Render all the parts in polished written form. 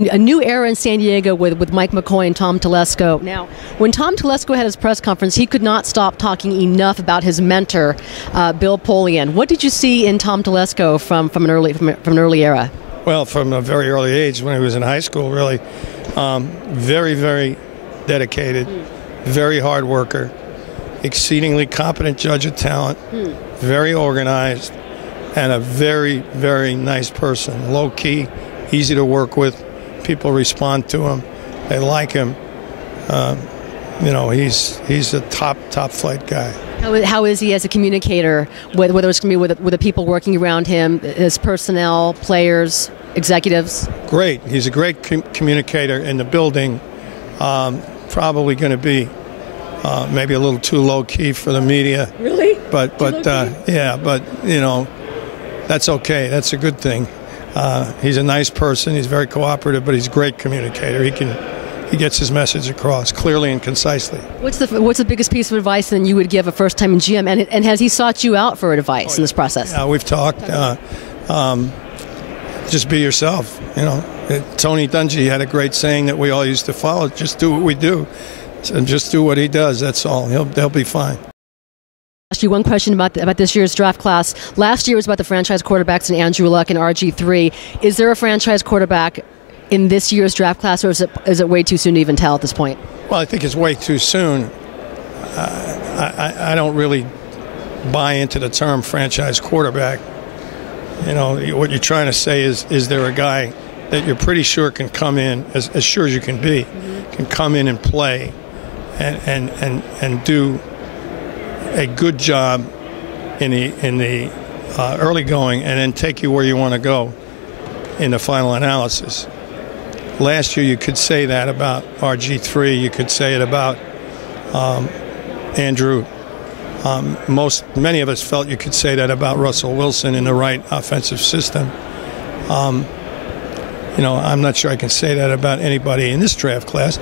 A new era in San Diego with Mike McCoy and Tom Telesco. Now, when Tom Telesco had his press conference, he could not stop talking enough about his mentor, Bill Polian. What did you see in Tom Telesco from an early era? Well, from a very early age, when he was in high school, really, very, very dedicated, very hard worker, exceedingly competent judge of talent, very organized, and a very, very nice person. Low key, easy to work with. People respond to him. They like him. He's a top flight guy. How is he as a communicator, whether it's going to be with the people working around him, his personnel, players, executives? Great. He's a great communicator in the building. Probably going to be maybe a little too low key for the media. Really? But that's okay. That's a good thing. He's a nice person. He's very cooperative, but he's a great communicator. He gets his message across clearly and concisely. What's the biggest piece of advice then you would give a first-time GM? And has he sought you out for advice in this process? Yeah, we've talked. Just be yourself. Tony Dungy had a great saying that we all used to follow: just do what we do, and just do what he does. That's all. They'll be fine. Ask you one question about this year's draft class. Last year was about the franchise quarterbacks and Andrew Luck and RG3. Is there a franchise quarterback in this year's draft class, or is it way too soon to even tell at this point? Well, I think it's way too soon. I don't really buy into the term franchise quarterback. What you're trying to say is there a guy that you're pretty sure can come in, as sure as you can be, can come in and play and do a good job in the early going, and then take you where you want to go in the final analysis. Last year, you could say that about RG3. You could say it about Andrew. Many of us felt you could say that about Russell Wilson in the right offensive system. I'm not sure I can say that about anybody in this draft class.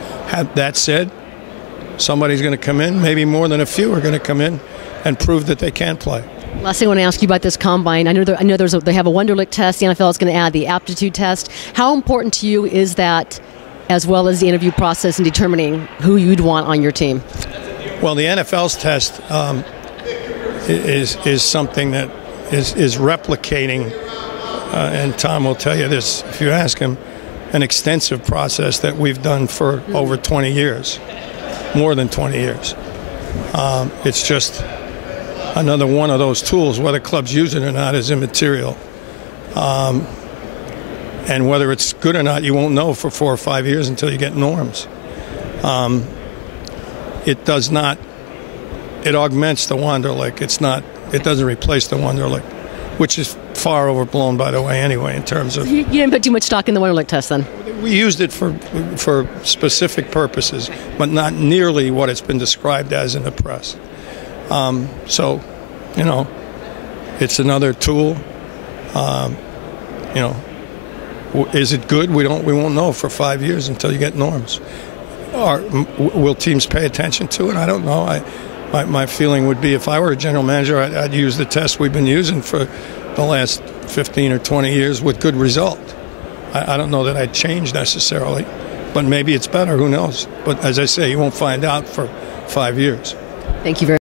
That said, somebody's going to come in, maybe more than a few are going to come in and prove that they can play. Last thing I want to ask you about this combine. I know they have a Wonderlic test. The NFL is going to add the aptitude test. How important to you is that, as well as the interview process in determining who you'd want on your team? Well, the NFL's test is something that is replicating, and Tom will tell you this if you ask him, an extensive process that we've done for over 20 years. More than 20 years. It's just another one of those tools. Whether clubs use it or not is immaterial. And whether it's good or not, you won't know for 4 or 5 years until you get norms. It does not. It augments the Wonderlic. It doesn't replace the Wonderlic, which is far overblown, by the way, anyway, in terms of... You didn't put too much stock in the Wonderlic test, then? We used it for specific purposes, but not nearly what it's been described as in the press. It's another tool. Is it good? We won't know for 5 years until you get norms. Will teams pay attention to it? I don't know. My feeling would be, if I were a general manager, I'd use the test we've been using for the last 15 or 20 years with good result. I don't know that I'd change necessarily, but maybe it's better. Who knows? But as I say, you won't find out for 5 years. Thank you very much.